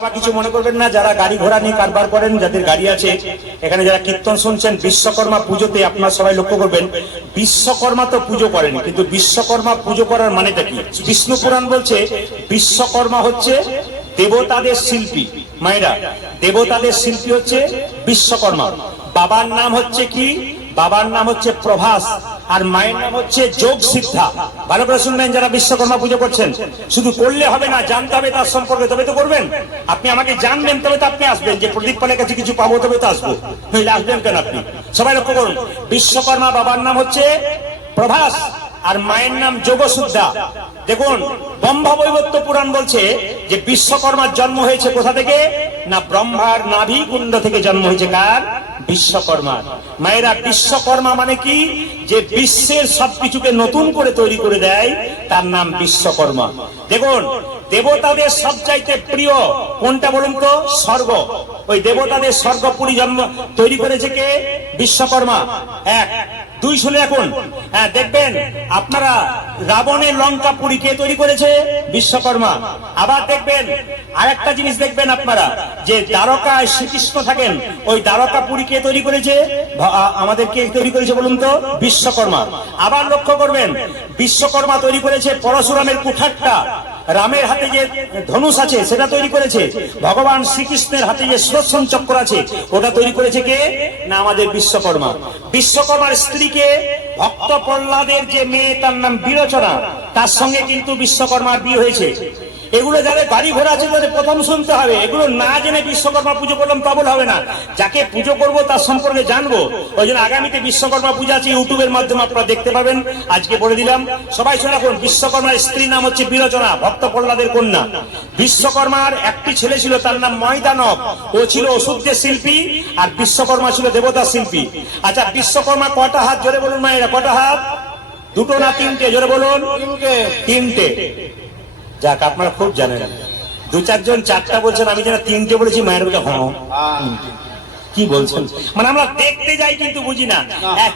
কিছু মনে করবেন না, যারা গাড়ি ঘোড়া নিয়ে কারবার করেন, যাদের গাড়ি আছে, এখানে যারা কীর্তন শুনছেন, বিশ্বকর্মা পুজোতে আপনারা সবাই লক্ষ্য করবেন, বিশ্বকর্মা তো পুজো করেন, কিন্তু বিশ্বকর্মা পুজো করার মানেটা কি? বিষ্ণু পুরাণ বলছে বিশ্বকর্মা হচ্ছে দেবতাদের শিল্পী। মায়েরা, দেবতাদের শিল্পী হচ্ছে বিশ্বকর্মা। বাবার নাম হচ্ছে কি? বাবার নাম হচ্ছে প্রভাস, আর মায়ের নাম হচ্ছে যোগ সিদ্ধা। ভালো করে শুনবেন যারা বিশ্বকর্মা পুজো করছেন, শুধু করলে হবে না, জানতে হবে তার সম্পর্কে, তবে তো করবেন। আপনি আমাকে জানবেন তবে তো আপনি আসবেন, যে প্রদীপ পালের কাছে কিছু পাবো তবে তো আসবো, নইলে আসবেন কেন আপনি? সবাই লক্ষ্য করুন, বিশ্বকর্মা বাবার নাম হচ্ছে প্রভাস আর মায়ের নাম যোগসুদ্ধা। দেখুন, ব্রহ্মবৈবর্ত পুরাণ বলছে যে বিশ্বকর্মার জন্ম হয়েছে কোথা থেকে? না, ব্রহ্মার নাভি কুণ্ড থেকে জন্ম হয়েছে। কার? বিশ্বকর্মা। মায়েরা, বিশ্বকর্মা মানে কি? যে বিশ্বের সবকিছুকে নতুন করে তৈরি করে দেয়, তার নাম বিশ্বকর্মা। দেখুন, দেবতাদের সবচাইতে প্রিয় কোনটা বলুন তো? স্বর্গ। ওই দেবতাদের স্বর্গপুরী জন্ম তৈরি করেছে কে? বিশ্বকর্মা। এক। দুই, শুনে এখন, হ্যাঁ দেখবেন আপনারা, রাবণের লঙ্কাপুরী কে তৈরি করেছে? বিশ্বকর্মা। আবার দেখবেন আরেকটা জিনিস দেখবেন আপনারা, যে দ্বারকায় শ্রীকৃষ্ণ থাকেন, ওই দ্বারকাপুরী কে তৈরি করেছে? আমাদের কে তৈরি করেছে বলুন তো? বিশ্বকর্মা। আবার লক্ষ্য করবেন, বিশ্বকর্মা তৈরি করেছে পরশুরামের কুঠারটা, রামের হাতে যে ধনুষ আছে সেটা তৈরি করেছে, ভগবান শ্রীকৃষ্ণের হাতে যে সুদর্শন চক্র আছে ওটা তৈরি করেছে কে? না, আমাদের বিশ্বকর্মা। বিশ্বকর্মার স্ত্রীকে, ভক্ত প্রহ্লাদের যে মেয়ে, তার নাম বিরোচনা, তার সঙ্গে কিন্তু বিশ্বকর্মার বিয়ে হয়েছে। এগুলো যাদের গাড়ি ঘোড়া আছে তাদের প্রথম শুনতে হবে। এগুলো না জেনে বিশ্বকর্মা পুজো করলাম তা বলে হবে না। যাকে পুজো করবো তার সম্পর্কে জানবো। ওই জন্য আগামীতে বিশ্বকর্মা পূজা আছে, ইউটিউবের মাধ্যমে আপনারা দেখতে পাবেন। আজকে বলে দিলাম, সবাই শুনে রাখুন, বিশ্বকর্মার স্ত্রীর নাম হচ্ছে বিরোচনা, ভক্ত প্রহ্লাদের কন্যা। বিশ্বকর্মার একটি ছেলে ছিল, তার নাম ময়দানব। ও ছিল ওষুধের শিল্পী, আর বিশ্বকর্মা ছিল দেবতার শিল্পী। আচ্ছা, বিশ্বকর্মা কটা হাত? জোরে বলুন মায়েরা, কটা হাত? দুটো না তিনটে? জোরে বলুন। তিনটে। যাক, আপনারা খুব জানেন। দু চারজন চারটা বলছেন, আমি যেন তিনটে বলেছি, মায়ের বলে হ্যাঁ কি বলছেন? মানে আমরা দেখতে যাই কিন্তু বুঝি না।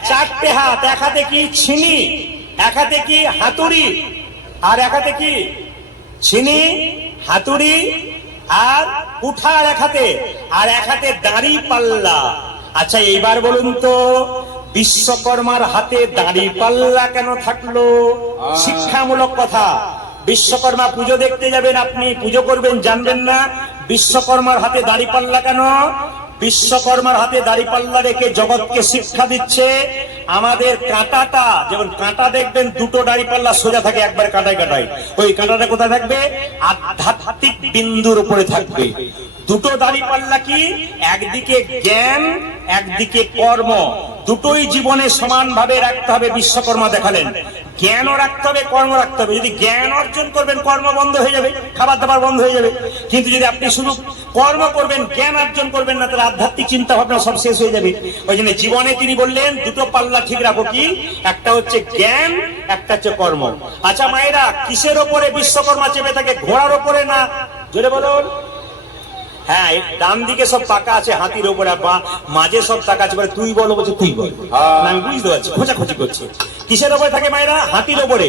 চারটে হাত, এক হাতে কি? ছিনি, এক হাতে কি? হাতুড়ি, আর এক হাতে কি? ছিনি, হাতুড়ি আর কুঠার এক হাতে, আর এক হাতে দাড়ি পাল্লা। আচ্ছা, এইবার বলুন তো, বিশ্বকর্মার হাতে দাড়ি পাল্লা কেন থাকলো? শিক্ষামূলক কথা। বিশ্বকর্মা পুজো দেখতে যাবেন, আপনি পুজো করবেন, জানবেন না বিশ্বকর্মার হাতে দাড়ি পাল্লা কেন? বিশ্বকর্মার হাতে দাড়ি পাল্লা রেখে জগৎকে শিক্ষা দিচ্ছে আমাদের কাঁটাটা, যেমন কাঁটা দেখবেন দুটো দাড়ি পাল্লা সোজা থাকে, একবার কাঁটায় কাঁটায়, ওই কাঁটাটা কোথায় থাকবে? আধ্যাত্মিক বিন্দুর উপরে থাকবে। দুটো দাড়ি পাল্লা কি? একদিকে জ্ঞান, একদিকে কর্ম, দুটোই জীবনে সমানভাবে রাখতে হবে। বিশ্বকর্মা দেখালেন জ্ঞানও রাখতে হবে, কর্ম রাখতে হবে। যদি জ্ঞান অর্জন করবেন, কর্ম বন্ধ হয়ে যাবে, খাবার দাবার বন্ধ হয়ে যাবে। কিন্তু যদি আপনি শুধু কর্ম করবেন, জ্ঞান অর্জন করবেন না, তাহলে আধ্যাত্মিক চিন্তা ভাবনা সব শেষ হয়ে যাবে। ওই জন্য জীবনে তিনি বললেন দুটো পাল্লা ঠিক রাখো। কি? একটা হচ্ছে জ্ঞান, একটা হচ্ছে কর্ম। আচ্ছা মায়েরা, কিসের ওপরে বিশ্বকর্মা চেপে থাকে? ঘোড়ার ওপরে না? জোরে বলুন। হ্যাঁ, ডান দিকে সব পাকা আছে হাতির ওপরে, মাঝে সব টাকা আছে। তুই বলো, বলছে তুই বল, আমি বুঝতে পারছি, খোঁজাখুঁজি করছে। কিসের ওপরে থাকে মায়েরা? হাতির ওপরে।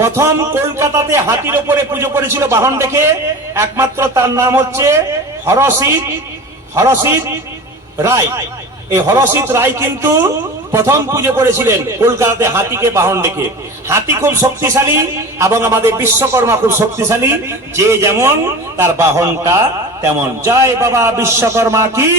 প্রথম কলকাতাতে হাতির ওপরে পুজো করেছিল বাহন দেখে, একমাত্র তার নাম হচ্ছে হরসিত রায়। এই হরসিত রায় কিন্তু প্রথম পুজো করেছিলেন কলকাতাতে হাতিকে বাহন দেখে। হাতি খুব শক্তিশালী এবং আমাদের বিশ্বকর্মা খুব শক্তিশালী, যে যেমন তার বাহনটা তেমন। জয় বাবা বিশ্বকর্মা কি।